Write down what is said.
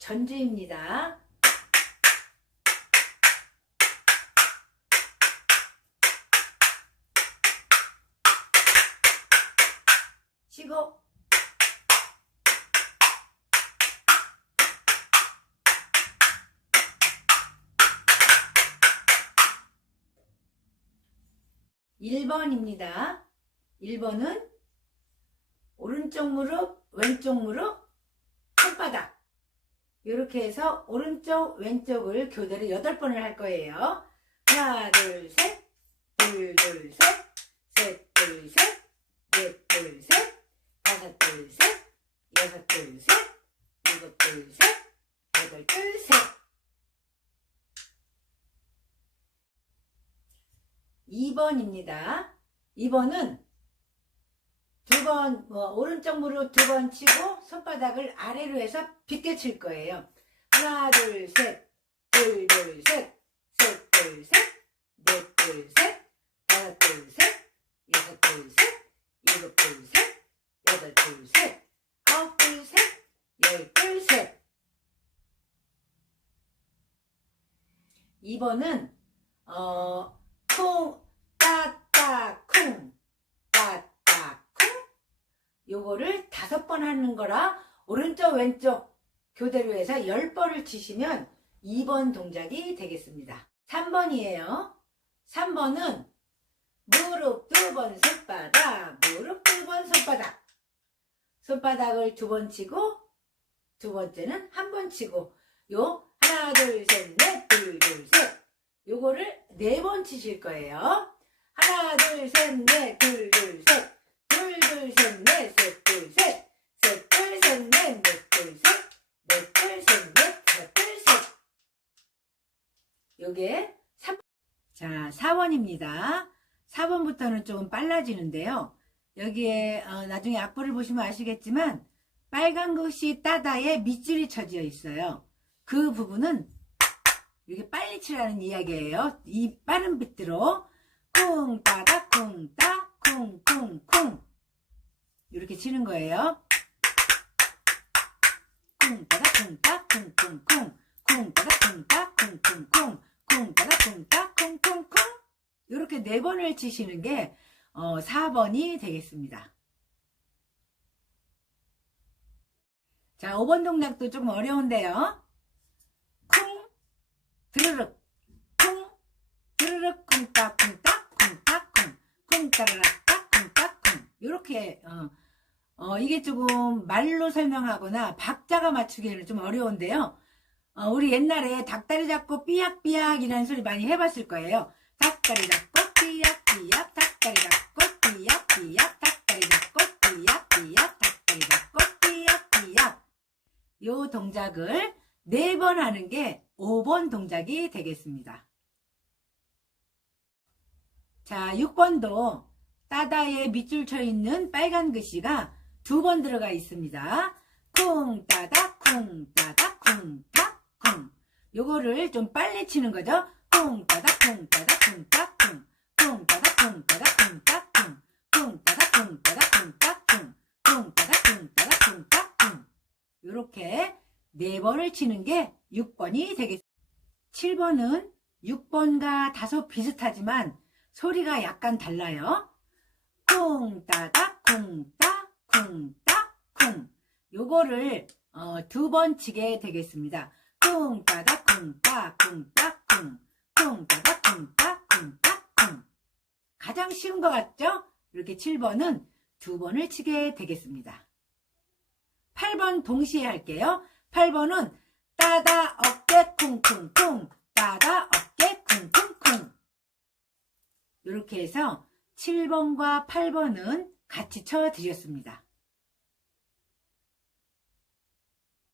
전주입니다. 치고 일번입니다 1번은 오른쪽 무릎, 왼쪽 무릎, 손바닥. 이렇게 해서 오른쪽, 왼쪽을 교대로 8번을 할 거예요. 하나, 둘, 셋, 둘, 둘, 셋, 셋, 둘, 셋, 넷, 둘, 셋, 다섯, 둘, 셋, 여섯, 둘, 셋, 일곱, 둘, 셋, 여덟, 둘, 셋. 2번입니다. 2번은 두 번, 뭐, 오른쪽 무릎 두 번 치고 손바닥을 아래로 해서 빗게 칠 거예요. 하나, 둘, 셋, 둘, 둘, 셋, 셋, 둘, 셋, 넷, 둘, 셋, 다섯, 둘, 셋, 여섯, 둘, 셋, 일곱, 둘, 셋, 여덟, 둘, 셋, 아홉, 둘, 셋, 열, 둘, 셋. 2번은, 어, 콩, 요거를 다섯 번 하는 거라 오른쪽 왼쪽 교대로 해서 열 번을 치시면 2번 동작이 되겠습니다. 3번이에요. 3번은 무릎 두 번 손바닥, 무릎 두 번 손바닥. 손바닥을 두 번 치고 두 번째는 한 번 치고 요 하나 둘 셋 넷 둘 둘 셋 요거를 네 번 치실 거예요. 하나 둘 셋 넷 둘 둘 셋 둘둘셋넷 셋둘셋 셋둘셋넷 넷둘셋 넷둘셋넷 셋둘셋 요게 3 자, 4번입니다. 4번부터는 조금 빨라지는데요. 여기에 어, 나중에 악보를 보시면 아시겠지만 빨간 것이 따다에 밑줄이 쳐져 있어요. 그 부분은 이렇게 빨리 치라는 이야기예요. 이 빠른 비트로 쿵 따다 쿵따 쿵쿵쿵 이렇게 치는 거예요. 쿵 따다 쿵따 쿵쿵 쿵. 쿵 따다 쿵따 쿵쿵 쿵. 쿵 따다 쿵따 쿵쿵 쿵. 이렇게 네 번을 치시는 게 어, 4번이 되겠습니다. 자, 5번 동작도 좀 어려운데요. 쿵, 드르륵, 쿵, 드르륵, 쿵따, 쿵따, 쿵따, 쿵, 쿵따라따, 요렇게, 어, 어, 이게 조금 말로 설명하거나 박자가 맞추기에는 좀 어려운데요. 어, 우리 옛날에 닭다리 잡고 삐약삐약이라는 소리 많이 해봤을 거예요. 닭다리 잡고 삐약삐약, 닭다리 잡고 삐약삐약, 닭다리 잡고 삐약삐약, 닭다리 잡고 삐약삐약. 요 동작을 네 번 하는 게 5번 동작이 되겠습니다. 자, 6번도 따다에 밑줄 쳐 있는 빨간 글씨가 두 번 들어가 있습니다. 쿵 따다 쿵 따다 쿵 따 쿵. 요거를 좀 빨리 치는 거죠. 쿵 따다 쿵 따다 쿵 따 쿵. 쿵 따다 쿵 따다 쿵 따 쿵. 쿵 따다 쿵 따다 쿵 따 쿵. 쿵 따다 쿵 따다 쿵 따 쿵. 요렇게 네 번을 치는 게 6번이 되겠습니다. 7번은 6번과 다소 비슷하지만 소리가 약간 달라요. 쿵 따다 쿵따 쿵따 쿵. 요거를 어, 두 번 치게 되겠습니다. 쿵 따다 쿵따 쿵따 쿵. 쿵 따다 쿵따 쿵따 쿵. 가장 쉬운 것 같죠? 이렇게 7번은 두 번을 치게 되겠습니다. 8번 동시에 할게요. 8번은 따다 어깨 쿵쿵쿵 따다 어깨 쿵쿵쿵 이렇게 해서 7번과 8번은 같이 쳐 드렸습니다.